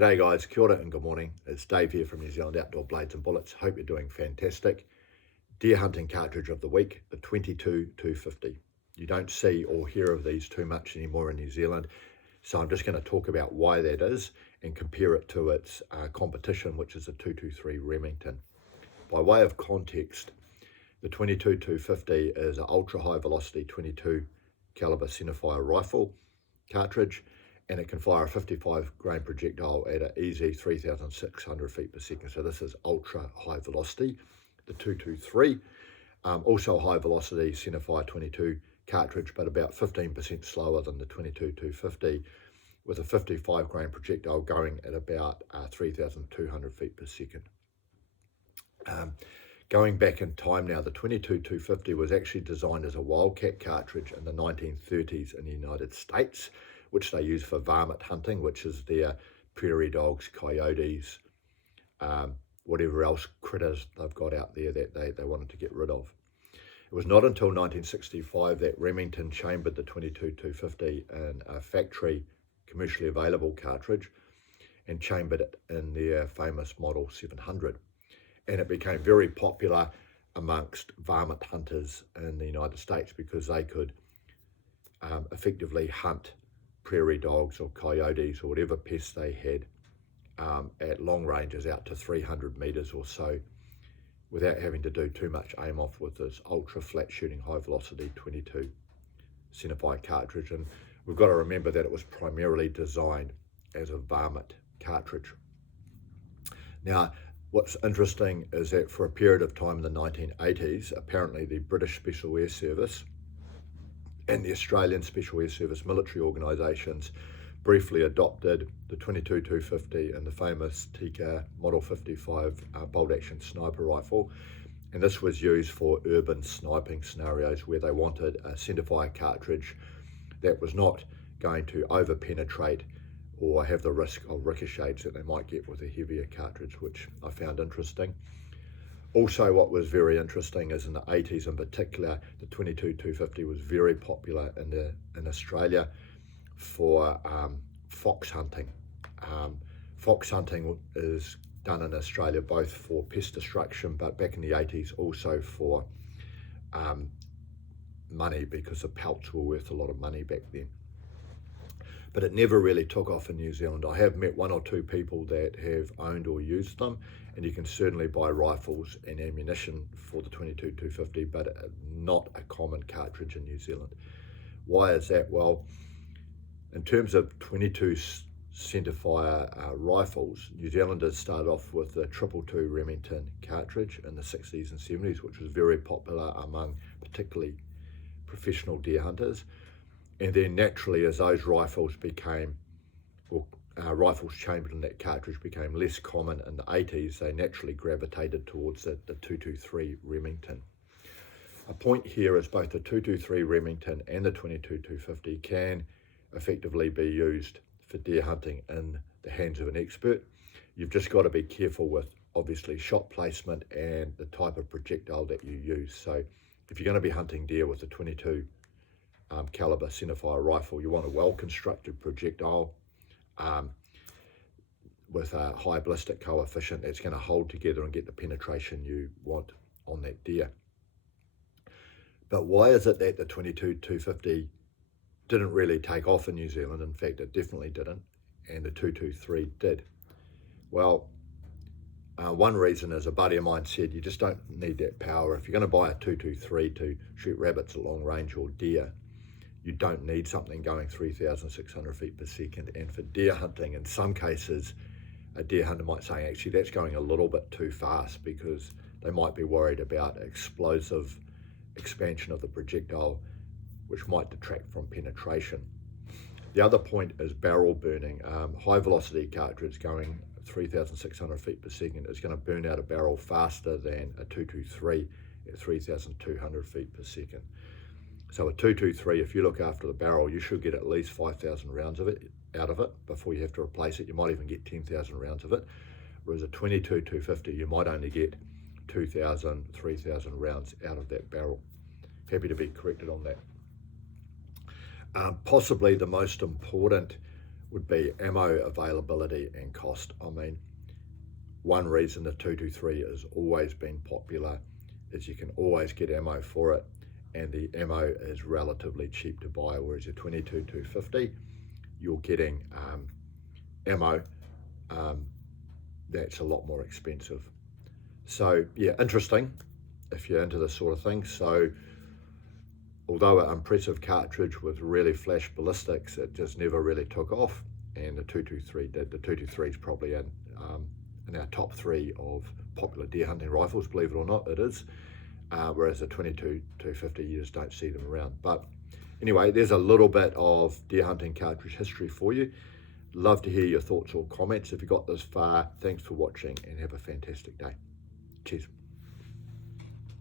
G'day guys, kia ora and good morning. It's Dave here from New Zealand Outdoor Blades and Bullets. Hope you're doing fantastic. Deer hunting cartridge of the week, the 22-250. You don't see or hear of these too much anymore in New Zealand, so I'm just going to talk about why that is and compare it to its competition, which is the 223 Remington. By way of context, the 22-250 is an ultra high velocity 22 caliber centerfire rifle cartridge, and it can fire a 55 grain projectile at an easy 3,600 feet per second. So this is ultra high velocity. The 223, also a high velocity centerfire 22 cartridge, but about 15% slower than the 22-250, with a 55 grain projectile going at about 3,200 feet per second. Going back in time now, the 22-250 was actually designed as a wildcat cartridge in the 1930s in the United States, which they use for varmint hunting, which is their prairie dogs, coyotes, whatever else critters they've got out there that they wanted to get rid of. It was not until 1965 that Remington chambered the 22-250 in a factory commercially available cartridge and chambered it in their famous Model 700. And it became very popular amongst varmint hunters in the United States because they could effectively hunt prairie dogs or coyotes or whatever pests they had at long ranges out to 300 meters or so without having to do too much aim off with this ultra flat shooting high velocity 22 centerfire cartridge. And we've got to remember that it was primarily designed as a varmint cartridge. Now, what's interesting is that for a period of time in the 1980s, apparently the British Special Air Service and the Australian Special Air Service military organisations briefly adopted the 22-250 and the famous Tikka Model 55 bolt-action sniper rifle. And this was used for urban sniping scenarios where they wanted a centerfire cartridge that was not going to over-penetrate or have the risk of ricochets that they might get with a heavier cartridge, which I found interesting. Also, what was very interesting is in the 80s in particular, the 22-250 was very popular in Australia for fox hunting. Fox hunting is done in Australia both for pest destruction, but back in the 80s also for money, because the pelts were worth a lot of money back then. But it never really took off in New Zealand. I have met one or two people that have owned or used them, and you can certainly buy rifles and ammunition for the 22-250, but not a common cartridge in New Zealand. Why is that? Well, in terms of 22 centerfire rifles, New Zealanders started off with the 222 Remington cartridge in the 60s and 70s, which was very popular among particularly professional deer hunters. And then naturally, as those rifles became, or rifles chambered in that cartridge became less common in the 80s, they naturally gravitated towards the 223 Remington. A point here is both the 223 Remington and the 22-250 can effectively be used for deer hunting in the hands of an expert. You've just got to be careful with obviously shot placement and the type of projectile that you use. So if you're going to be hunting deer with a 22 caliber centerfire rifle, you want a well-constructed projectile with a high ballistic coefficient that's going to hold together and get the penetration you want on that deer. But why is it that the 22-250 didn't really take off in New Zealand? In fact, it definitely didn't, and the 223 did. Well, one reason is a buddy of mine said you just don't need that power. If you're going to buy a 223 to shoot rabbits at long range or deer, you don't need something going 3,600 feet per second. And for deer hunting, in some cases, a deer hunter might say, actually, that's going a little bit too fast, because they might be worried about explosive expansion of the projectile, which might detract from penetration. The other point is barrel burning. High velocity cartridge going 3,600 feet per second is going to burn out a barrel faster than a 223 at 3,200 feet per second. So a 223, if you look after the barrel, you should get at least 5,000 rounds of it out of it before you have to replace it. You might even get 10,000 rounds of it. Whereas a 22-250, you might only get 2,000, 3,000 rounds out of that barrel. Happy to be corrected on that. Possibly the most important would be ammo availability and cost. I mean, one reason the 223 has always been popular is you can always get ammo for it, and the ammo is relatively cheap to buy, whereas your 22-250, you're getting ammo that's a lot more expensive. So yeah, interesting if you're into this sort of thing. So although an impressive cartridge with really flash ballistics, it just never really took off, and the 223 did. The 223 is probably in our top 3 of popular deer hunting rifles, believe it or not, it is. Whereas the 22-250, you just don't see them around. But anyway, there's a little bit of deer hunting cartridge history for you. Love to hear your thoughts or comments if you got this far. Thanks for watching and have a fantastic day. Cheers.